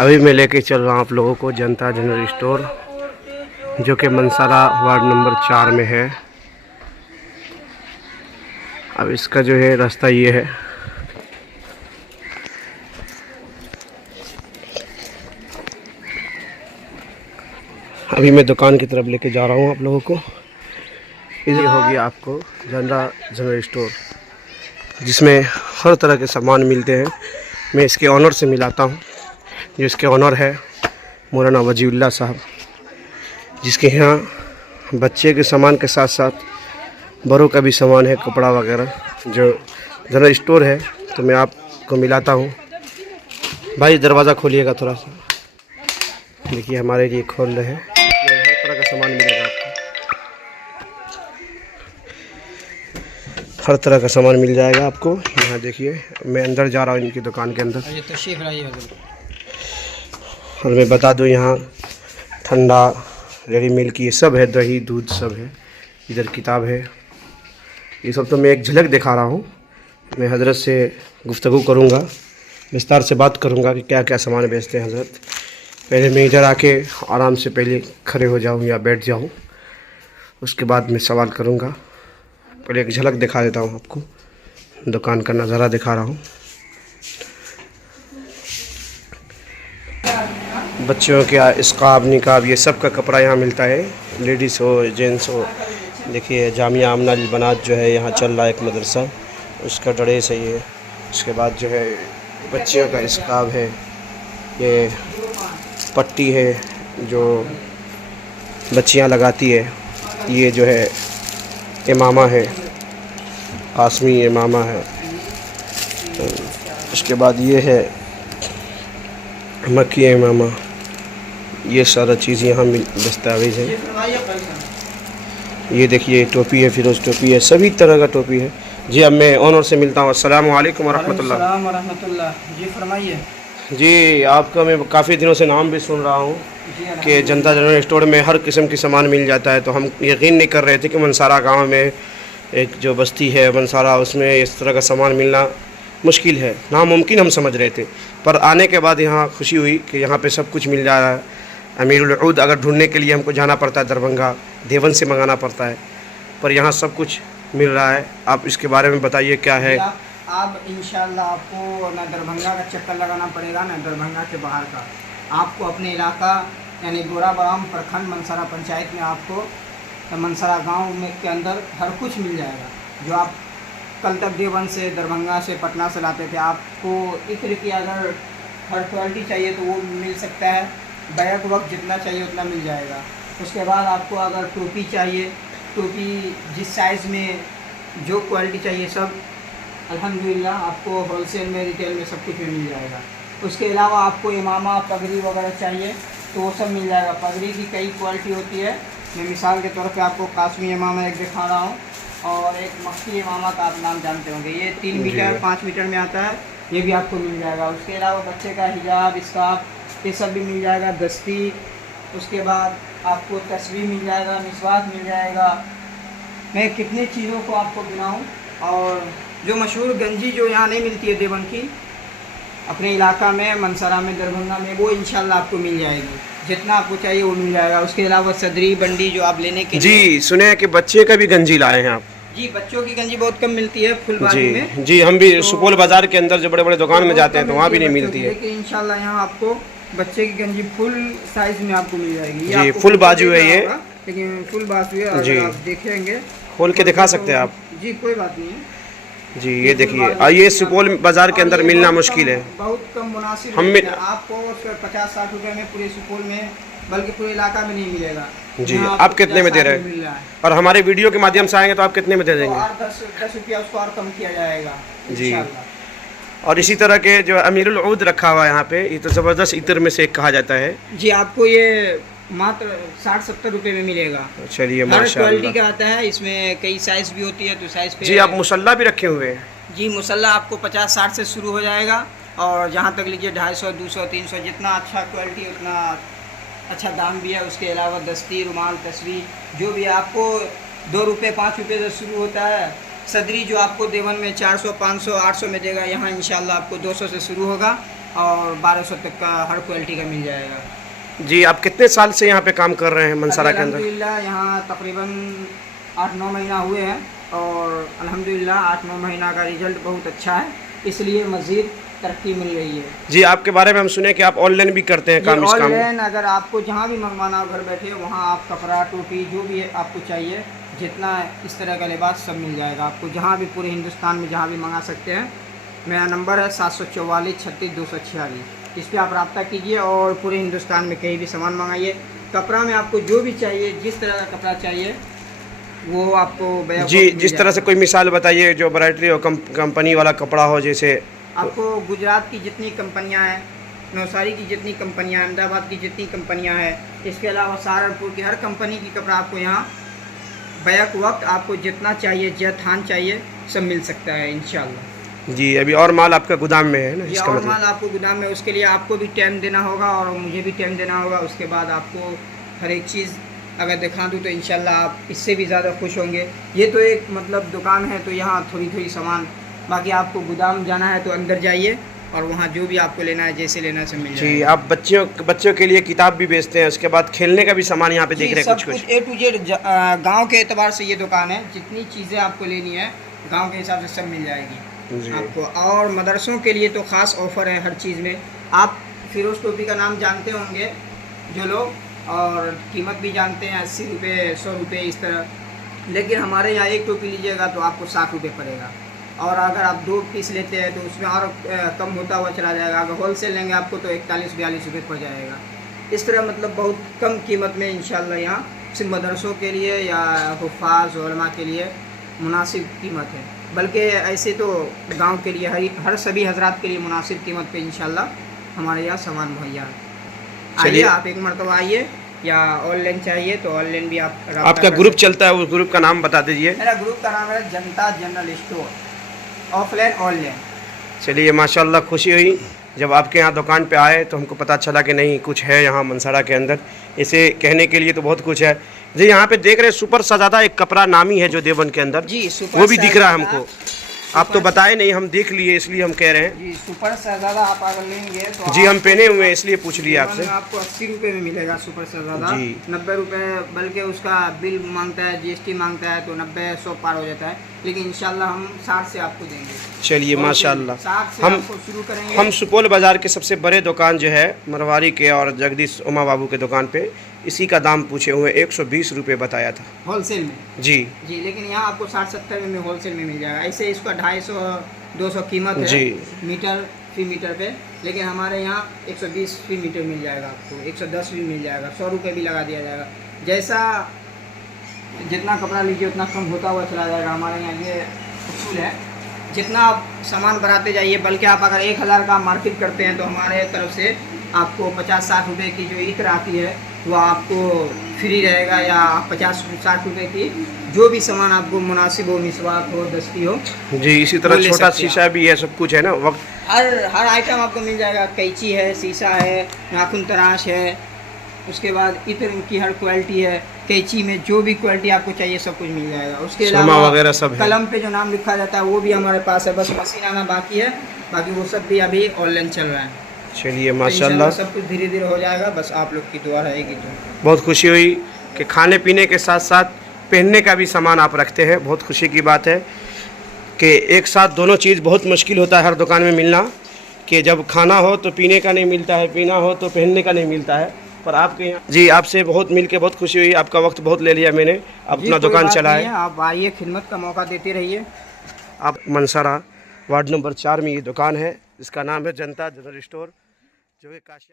अभी मैं लेके चल रहा हूँ आप लोगों को जनता जनरल स्टोर, जो कि मनसारा वार्ड नंबर 4 में है। अब इसका जो है रास्ता ये है। अभी मैं दुकान की तरफ लेके जा रहा हूँ आप लोगों को। ये होगी आपको जनता जनरल स्टोर, जिसमें हर तरह के सामान मिलते हैं। मैं इसके ऑनर से मिलाता हूँ। जो इसके ऑनर है मौलाना वजीउल्लाह साहब, जिसके यहाँ बच्चे के सामान के साथ साथ बड़ों का भी सामान है, कपड़ा वगैरह। जो जनरल स्टोर है तो मैं आपको मिलाता हूँ। भाई दरवाज़ा खोलिएगा थोड़ा सा। देखिए हमारे लिए खोल रहे हैं। हर तरह का सामान मिलेगा आपको, हर तरह का सामान मिल जाएगा आपको यहाँ। देखिए मैं अंदर जा रहा हूँ इनकी दुकान के अंदर। और मैं बता दूँ यहाँ ठंडा, डेयरी मिल्क ये सब है, दही दूध सब है। इधर किताब है। ये सब तो मैं एक झलक दिखा रहा हूँ। मैं हज़रत से गुफ्तगू करूँगा, विस्तार से बात करूँगा कि क्या क्या सामान बेचते हैं हज़रत। पहले मैं इधर आके आराम से पहले खड़े हो जाऊँ या बैठ जाऊँ, उसके बाद मैं सवाल करूँगा। पहले एक झलक दिखा देता हूँ आपको, दुकान का नज़ारा दिखा रहा हूँ। बच्चों के स्कार्फ, निकाब ये सब का कपड़ा यहाँ मिलता है, लेडीज़ हो जेंट्स हो। देखिए जामिया आमना लिल बनात जो है यहाँ चल रहा है एक मदरसा, उसका ड्रेस है ये। उसके बाद जो है बच्चियों का स्कार्फ है, ये पट्टी है जो बच्चियाँ लगाती है। ये जो है इमामा है, आसमी इमामा है। उसके बाद ये है मक्की इमामा। ये सारा चीज़ यहाँ दस्तावेज है। ये देखिए टोपी है, फिरोज़ टोपी है, सभी तरह का टोपी है। जी अब मैं ऑनर से मिलता हूँ। अस्सलामु अलैकुम वरहमतुल्लाह। जी फरमाइए। जी आपका मैं काफ़ी दिनों से नाम भी सुन रहा हूँ कि जनता जनरल स्टोर में हर किस्म की सामान मिल जाता है। तो हम यकीन नहीं कर रहे थे कि मनसारा गांव में एक जो बस्ती है मनसारा, उसमें इस तरह का सामान मिलना मुश्किल है, नामुमकिन हम समझ रहे थे। पर आने के बाद यहाँ खुशी हुई कि यहाँ पे सब कुछ मिल जा रहा है। अमीरुल उद अगर ढूंढने के लिए हमको जाना पड़ता है दरभंगा, देवन से मंगाना पड़ता है, पर यहाँ सब कुछ मिल रहा है। आप इसके बारे में बताइए क्या है। आप इंशाल्लाह आपको ना दरभंगा का चक्कर लगाना पड़ेगा ना दरभंगा के बाहर का। आपको अपने इलाका यानी गोराबाराम प्रखंड मनसारा पंचायत में आपको मनसारा गांव में के अंदर हर कुछ मिल जाएगा। जो आप कल तक देवन से, दरभंगा से, पटना से लाते थे, आपको इत्र की अगर हर क्वालिटी चाहिए तो वो मिल सकता है। बैक वक्त जितना चाहिए उतना मिल जाएगा। उसके बाद आपको अगर टोपी चाहिए, टोपी जिस साइज़ में जो क्वालिटी चाहिए सब अल्हम्दुलिल्लाह आपको होलसेल में, रिटेल में सब कुछ में मिल जाएगा। उसके अलावा आपको इमामा, पगड़ी वगैरह चाहिए तो वो सब मिल जाएगा। पगड़ी की कई क्वालिटी होती है। मैं मिसाल के तौर पे आपको काश्मी इमामा एक दिखा रहा हूँ, और एक मक्की इमामा का आप नाम जानते होंगे। ये 3 मीटर 5 मीटर में आता है, ये भी आपको मिल जाएगा। उसके अलावा बच्चे का हिजाब, स्कार्फ ये सब भी मिल जाएगा, दस्ती। उसके बाद आपको तस्वीर मिल जाएगा, मिसवाक मिल जाएगा। मैं कितनी चीज़ों को आपको गिनाऊँ। और जो मशहूर गंजी जो यहाँ नहीं मिलती है देवन की, अपने इलाका में मनसारा में, दरभंगा में, वो इंशाल्लाह आपको मिल जाएगी। जितना आपको चाहिए वो मिल जाएगा। उसके अलावा सदरी बंडी जो आप लेने के जी सुने हैं कि बच्चे का भी गंजी लाए हैं आप। जी बच्चों की गंजी बहुत कम मिलती है फुलबाड़ी में। जी हम भी सुपौल बाज़ार के अंदर जो बड़े बड़े दुकान में जाते हैं तो वहाँ भी नहीं मिलती है। लेकिन इंशाल्लाह यहाँ आपको बच्चे की गंजी फुल साइज़ में आपको मिल जाएगी। जी फुल बाजू है ये, लेकिन फुल बाजू है। अगर आप देखेंगे खोल के दिखा सकते हैं आप। जी कोई बात नहीं है। जी ये देखिए, ये सुपौल बाज़ार के अंदर मिलना मुश्किल है, बहुत कम मुनासिब हम आपको 50-60 रुपये में पूरे सुपौल में, बल्कि पूरे इलाका में नहीं मिलेगा। जी आप कितने में दे रहे हैं? और हमारे वीडियो के माध्यम से आएंगे तो आप कितने में दे देंगे? 10 रुपया उसको और कम किया जाएगा जी। और इसी तरह के जो अमीरुल उद रखा हुआ है यहाँ पे, ये तो ज़बरदस्त इत्र में से एक कहा जाता है। जी आपको ये मात्र 60-70 रुपये में मिलेगा। चलिए हर क्वालिटी का आता है, इसमें कई साइज़ भी होती है तो साइज़ पे। जी आप मुसल्ला भी रखे हुए हैं? जी मुसल्ला आपको 50-60 से शुरू हो जाएगा, और जहाँ तक लीजिए 250, 200, 300, जितना अच्छा क्वालिटी उतना अच्छा दाम भी है। उसके अलावा दस्ती, रुमाल, तस्वीर जो भी आपको 2 रुपये 5 रुपये से शुरू होता है। सदरी जो आपको देवन में 400, 500, 800 में देगा, यहाँ इंशाल्लाह आपको 200 से शुरू होगा। और 1200 तक का हर क्वालिटी का मिल जाएगा। जी, आप कितने साल से यहाँ पे काम कर रहे हैं मनसरा के अंदर? अल्हम्दुलिल्लाह यहाँ तकरीबन 8-9 महीना हुए हैं और अल्हम्दुलिल्लाह 8-9 महीना का रिज़ल्ट बहुत अच्छा है, इसलिए मज़ीद तरक्की मिल रही है। जी, आपके बारे में हम सुने कि आप ऑनलाइन भी करते हैं काम, इस काम में। ऑनलाइन अगर आपको जहाँ भी मंगवाना हो घर बैठे, वहाँ आप कपड़ा, टोपी जो भी आपको चाहिए, जितना इस तरह का लिबास सब मिल जाएगा आपको, जहाँ भी पूरे हिंदुस्तान में जहाँ भी मंगा सकते हैं। मेरा नंबर है 744 36 246, इस पर आप रब्ता कीजिए और पूरे हिंदुस्तान में कहीं भी सामान मंगाइए। कपड़ा में आपको जो भी चाहिए, जिस तरह का कपड़ा चाहिए वो आपको जी, जिस तरह से कोई मिसाल बताइए जो वैरायटी हो, कंपनी वाला कपड़ा हो। जैसे आपको गुजरात की जितनी कंपनियां हैं, नवसारी की जितनी कंपनियां, अहमदाबाद की जितनी कंपनियां हैं, इसके अलावा सहारनपुर की हर कंपनी की कपड़ा आपको यहाँ बैक वक्त आपको जितना चाहिए, जथान चाहिए, सब मिल सकता है इंशाल्लाह। जी, अभी और माल आपका गोदाम में है ना, ये इसका और मतलब? माल आपको गोदाम में, उसके लिए आपको भी टाइम देना होगा और मुझे भी टाइम देना होगा। उसके बाद आपको हर एक चीज़ अगर दिखा दूँ तो इंशाल्लाह आप इससे भी ज़्यादा खुश होंगे। ये तो एक मतलब दुकान है तो यहाँ थोड़ी थोड़ी सामान, बाकी आपको गोदाम जाना है तो अंदर जाइए और वहाँ जो भी आपको लेना है, जैसे लेना से मिल जाएगा। जी, आप बच्चों के लिए किताब भी बेचते हैं, उसके बाद खेलने का भी सामान यहाँ पे देख रहे हैं कुछ कुछ। A to Z गाँव के एतबार से ये दुकान है, जितनी चीज़ें आपको लेनी है गाँव के हिसाब से सब मिल जाएगी आपको। और मदरसों के लिए तो ख़ास ऑफ़र है हर चीज़ में। आप फिरोज़ टोपी का नाम जानते होंगे जो लोग, और कीमत भी जानते हैं 80 रुपये 100 रुपये इस तरह, लेकिन हमारे यहाँ एक टोपी लीजिएगा तो आपको 60 रुपये पड़ेगा, और अगर आप 2 पीस लेते हैं तो उसमें और कम होता हुआ चला जाएगा। अगर होलसेल लेंगे आपको तो 41-42 रुपये पड़ जाएगा। इस तरह मतलब बहुत कम कीमत में इंशाल्लाह यहाँ सिर्फ मदरसों के लिए या हुफ़ाज़ उलमा के लिए मुनासिब कीमत है, बल्कि ऐसे तो गांव के लिए हर सभी हजरात के लिए मुनासिब कीमत पे इंशाल्लाह हमारे यहाँ सामान मुहैया है। आइए, आप एक मरतबा आइए, या ऑनलाइन चाहिए तो ऑनलाइन भी आप आपका ग्रुप चलता है, उस ग्रुप का नाम बता दीजिए। मेरा ग्रुप का नाम है जनता जनरल स्टोर, ऑफलाइन ऑनलाइन। चलिए, माशाल्लाह खुशी हुई जब आपके यहाँ दुकान पे आए तो हमको पता चला कि नहीं कुछ है यहाँ मनसरा के अंदर। इसे कहने के लिए तो बहुत कुछ है। जी, यहाँ पे देख रहे हैं सुपर सजादा एक कपड़ा नामी है जो देवबंद के अंदर, जी वो भी दिख रहा है हमको। आप तो बताए नहीं, हम देख लिए इसलिए हम कह रहे हैं। जी, सुपर शहजादा आप अगर लेंगे तो जी, हम पहने हुए हैं इसलिए पूछ लिया आपसे। आपको 80 रुपये में मिलेगा सुपर शहजादा, जी। 90 रुपये, बल्कि उसका बिल मांगता है, GST मांगता है तो 90-100 पार हो जाता है, लेकिन इंशाल्लाह हम 60 से आपको देंगे। चलिए, माशाल्लाह। 60 से हम आपको शुरू करेंगे। हम सुपौल बाज़ार के सबसे बड़े दुकान जो है मरवारी के और जगदीश उमा बाबू के दुकान पे इसी का दाम पूछे हुए 120 रुपये बताया था होलसेल में। जी, लेकिन यहाँ आपको 60-70 में होलसेल में मिल जाएगा। ऐसे इसका 250-200 कीमत है जी। मीटर फी मीटर पे, लेकिन हमारे यहाँ 120 फी मीटर मिल जाएगा आपको, 110 भी मिल जाएगा, 100 रुपये भी लगा दिया जाएगा। जैसा जितना कपड़ा लीजिए उतना कम होता हुआ चला जाएगा। हमारे यहाँ ये उसूल है, जितना आप सामान बढ़ाते जाइए, बल्कि आप अगर 1000 का मार्केट करते हैं तो हमारे तरफ से आपको 50-60 रुपये की जो इत्र आती है वो आपको फ्री रहेगा, या 50-60 रुपये की जो भी सामान आपको मुनासिब हो, मिसवाक हो, दस्ती हो। जी, इसी तरह छोटा शीशा भी है, सब कुछ है ना, वक्त हर आइटम आपको मिल जाएगा। कैंची है, शीशा है, नाखून तराश है, उसके बाद इत्र की हर क्वालिटी है। कैंची में जो भी क्वालिटी आपको चाहिए सब कुछ मिल जाएगा। उसके सोमा वगैरह सब है। कलम पे जो नाम लिखा जाता है वो भी हमारे पास है, बस मशीन आना बाकी है, बाकी वो सब भी अभी ऑनलाइन चल रहा है। चलिए, माशाल्लाह, सब कुछ धीरे धीरे हो जाएगा, बस आप लोग की दुआ रहेगी तो। बहुत खुशी हुई कि खाने पीने के साथ साथ पहनने का भी सामान आप रखते हैं। बहुत खुशी की बात है कि एक साथ दोनों चीज़ बहुत मुश्किल होता है हर दुकान में मिलना, कि जब खाना हो तो पीने का नहीं मिलता है, पीना हो तो पहनने का नहीं मिलता है। पर आपके यहाँ जी, आपसे बहुत मिल के बहुत खुशी हुई। आपका वक्त बहुत ले लिया मैंने, अपना दुकान चलाए। आप आइए, खिदमत का मौका देते रहिए। आप मनसरा वार्ड नंबर 4 में ये दुकान है, इसका नाम है जनता जनरल स्टोर, जो कि काशिया